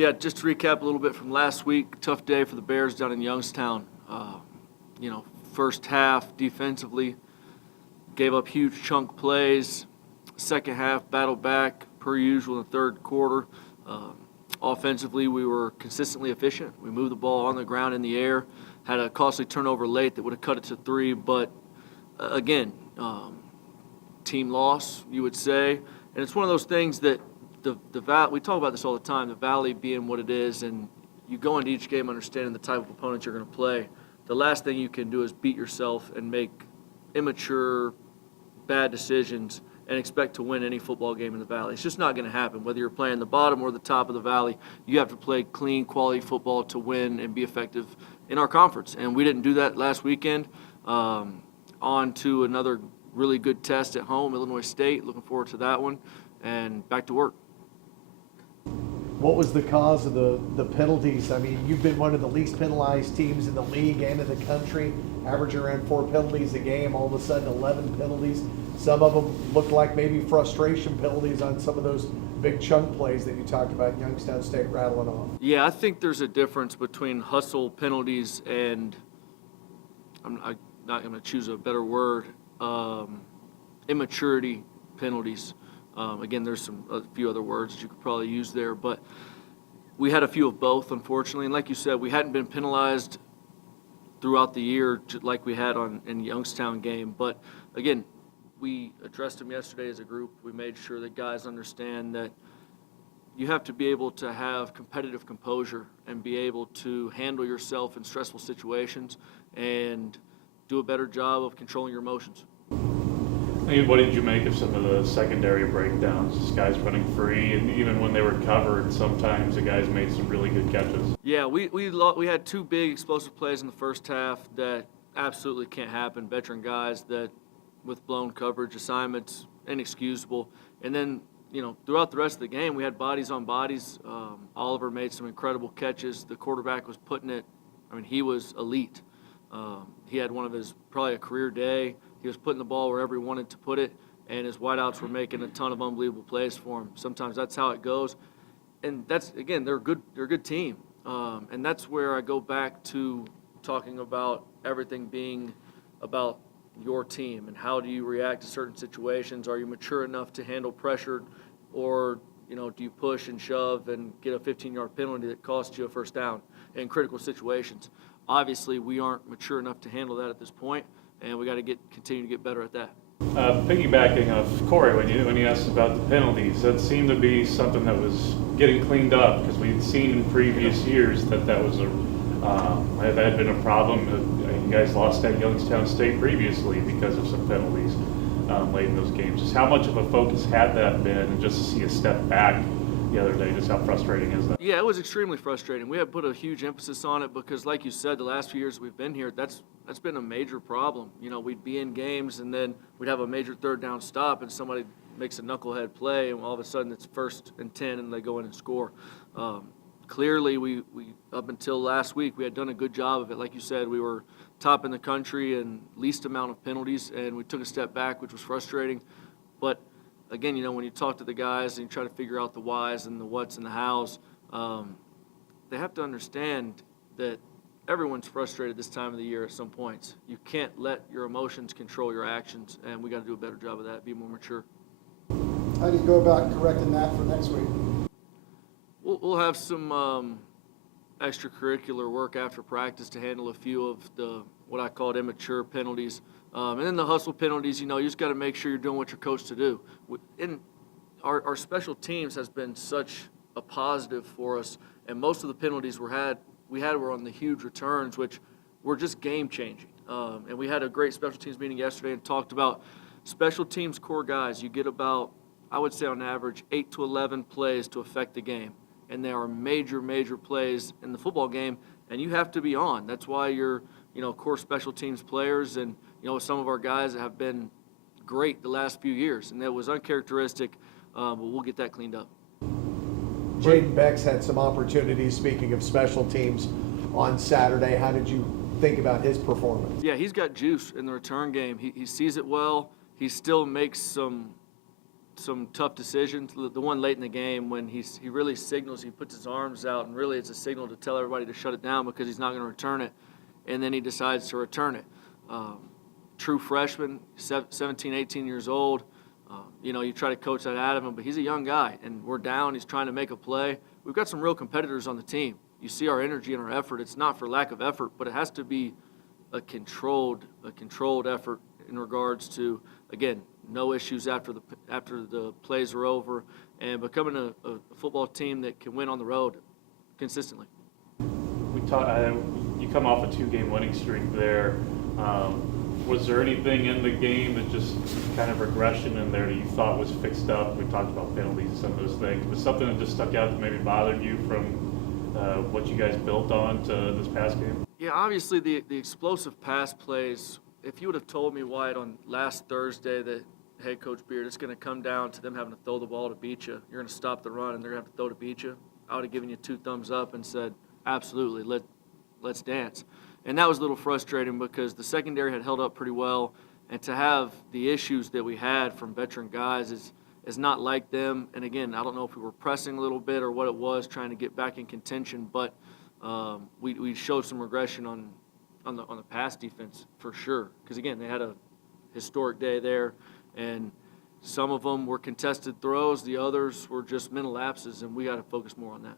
Yeah, just to recap a little bit from last week, tough day for the Bears down in Youngstown. First half defensively, gave up huge chunk plays. Second half, battled back per usual in the third quarter. Offensively, we were consistently efficient. We moved the ball on the ground, in the air, had a costly turnover late that would have cut it to 3, but again, team loss, you would say. And it's one of those things that the Valley, we talk about this all the time, the Valley being what it is, and you go into each game understanding the type of opponent you're going to play. The last thing you can do is beat yourself and make immature, bad decisions and expect to win any football game in the Valley. It's just not going to happen. Whether you're playing the bottom or the top of the Valley, you have to play clean, quality football to win and be effective in our conference. And we didn't do that last weekend. On to another really good test at home, Illinois State. Looking forward to that one. And back to work. What was the cause of the penalties? I mean, you've been one of the least penalized teams in the league and in the country, averaging around 4 penalties a game. All of a sudden, 11 penalties. Some of them looked like maybe frustration penalties on some of those big chunk plays that you talked about Youngstown State rattling off. Yeah, I think there's a difference between hustle penalties and, I'm not going to choose a better word, immaturity penalties. Again, there's a few other words that you could probably use there, but we had a few of both, unfortunately. And like you said, we hadn't been penalized throughout the year like we had in the Youngstown game. But again, we addressed them yesterday as a group. We made sure that guys understand that you have to be able to have competitive composure and be able to handle yourself in stressful situations and do a better job of controlling your emotions. What did you make of some of the secondary breakdowns? Just guys running free, and even when they were covered, sometimes the guys made some really good catches. Yeah, we had 2 big explosive plays in the first half that absolutely can't happen. Veteran guys that with blown coverage assignments, inexcusable. And then, throughout the rest of the game, we had bodies on bodies. Oliver made some incredible catches. The quarterback was putting it. He was elite. He had one of his probably a career day. He was putting the ball wherever he wanted to put it, and his wideouts were making a ton of unbelievable plays for him. Sometimes that's how it goes, and that's, again, they're a good team, and that's where I go back to talking about everything being about your team and how do you react to certain situations. Are you mature enough to handle pressure, or do you push and shove and get a 15-yard penalty that costs you a first down in critical situations? Obviously, we aren't mature enough to handle that at this point, and we got to continue to get better at that. Piggybacking off Corey, when you asked about the penalties, that seemed to be something that was getting cleaned up, because we'd seen in previous years that was had been a problem. You guys lost at Youngstown State previously because of some penalties late in those games. Just how much of a focus had that been, and just to see a step back the other day, just how frustrating is that? Yeah, it was extremely frustrating. We had put a huge emphasis on it because, like you said, the last few years we've been here, that's been a major problem. We'd be in games and then we'd have a major third down stop and somebody makes a knucklehead play and all of a sudden it's 1st and 10 and they go in and score. Clearly, we up until last week, we had done a good job of it. Like you said, we were top in the country and least amount of penalties, and we took a step back, which was frustrating. But again, when you talk to the guys and you try to figure out the whys and the whats and the hows, they have to understand that everyone's frustrated this time of the year at some points. You can't let your emotions control your actions, and we got to do a better job of that, be more mature. How do you go about correcting that for next week? We'll have some extracurricular work after practice to handle a few of the what I called immature penalties. And then the hustle penalties, you just got to make sure you're doing what you're coached to do. And our special teams has been such a positive for us, and most of the penalties we had were on the huge returns, which were just game-changing. And we had a great special teams meeting yesterday and talked about special teams core guys. You get about, I would say on average, 8 to 11 plays to affect the game. And there are major, major plays in the football game, and you have to be on. That's why you're, core special teams players, and, some of our guys have been great the last few years, and that was uncharacteristic, but we'll get that cleaned up. Jaden Beck's had some opportunities, speaking of special teams, on Saturday. How did you think about his performance? Yeah, he's got juice in the return game. He sees it well. He still makes some some tough decisions. The one late in the game when he really signals, he puts his arms out, and really it's a signal to tell everybody to shut it down because he's not going to return it, and then he decides to return it. True freshman, 17, 18 years old. You try to coach that out of him, but he's a young guy, and we're down. He's trying to make a play. We've got some real competitors on the team. You see our energy and our effort. It's not for lack of effort, but it has to be a controlled effort in regards to, again, no issues after the plays are over, and becoming a football team that can win on the road consistently. You come off a 2-game winning streak there. Was there anything in the game that just kind of regression in there that you thought was fixed up? We talked about penalties and some of those things. Was something that just stuck out that maybe bothered you from what you guys built on to this past game? Yeah, obviously the explosive pass plays. If you would have told me, Wyatt, on last Thursday that, hey, Coach Beard, it's going to come down to them having to throw the ball to beat you. You're going to stop the run, and they're going to have to throw to beat you. I would have given you 2 thumbs up and said, absolutely, let's dance. And that was a little frustrating because the secondary had held up pretty well, and to have the issues that we had from veteran guys is not like them. And again, I don't know if we were pressing a little bit or what it was, trying to get back in contention, but we showed some regression on the pass defense for sure. Because again, they had a historic day there, and some of them were contested throws, the others were just mental lapses, and we got to focus more on that.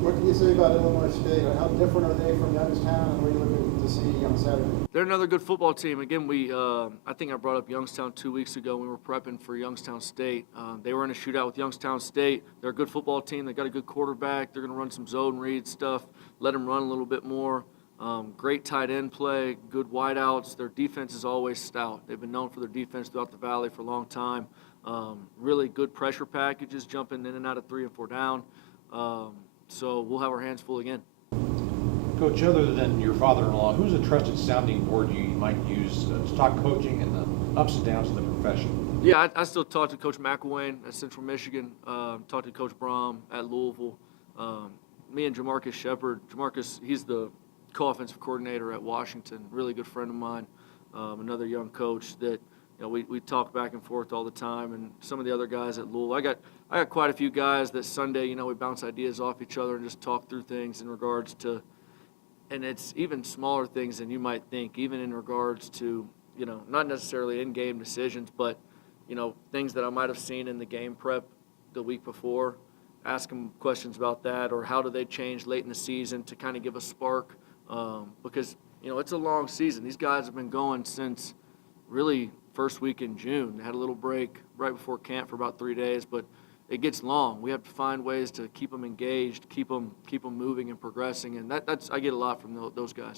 What can you say about Illinois State? How different are they from Youngstown, and what are you looking to see on Saturday? They're another good football team. Again, I think I brought up Youngstown 2 weeks ago when we were prepping for Youngstown State. They were in a shootout with Youngstown State. They're a good football team. They got a good quarterback. They're going to run some zone read stuff, let them run a little bit more. Great tight end play, good wideouts. Their defense is always stout. They've been known for their defense throughout the Valley for a long time. Really good pressure packages, jumping in and out of 3 and 4 down. So we'll have our hands full again. Coach, other than your father-in-law, who's a trusted sounding board you might use to talk coaching and the ups and downs of the profession? Yeah, I still talk to Coach McElwain at Central Michigan, talk to Coach Brom at Louisville. Me and Jamarcus Shepard. Jamarcus, he's the co-offensive coordinator at Washington, really good friend of mine, another young coach that we talk back and forth all the time, and some of the other guys at Louisville. I got quite a few guys that Sunday, we bounce ideas off each other and just talk through things in regards to, and it's even smaller things than you might think, even in regards to, not necessarily in-game decisions, but, things that I might have seen in the game prep the week before, ask them questions about that, or how do they change late in the season to kind of give a spark, because, it's a long season. These guys have been going since really first week in June. They had a little break right before camp for about 3 days, but it gets long. We have to find ways to keep them engaged, keep them moving and progressing, and that's I get a lot from those guys.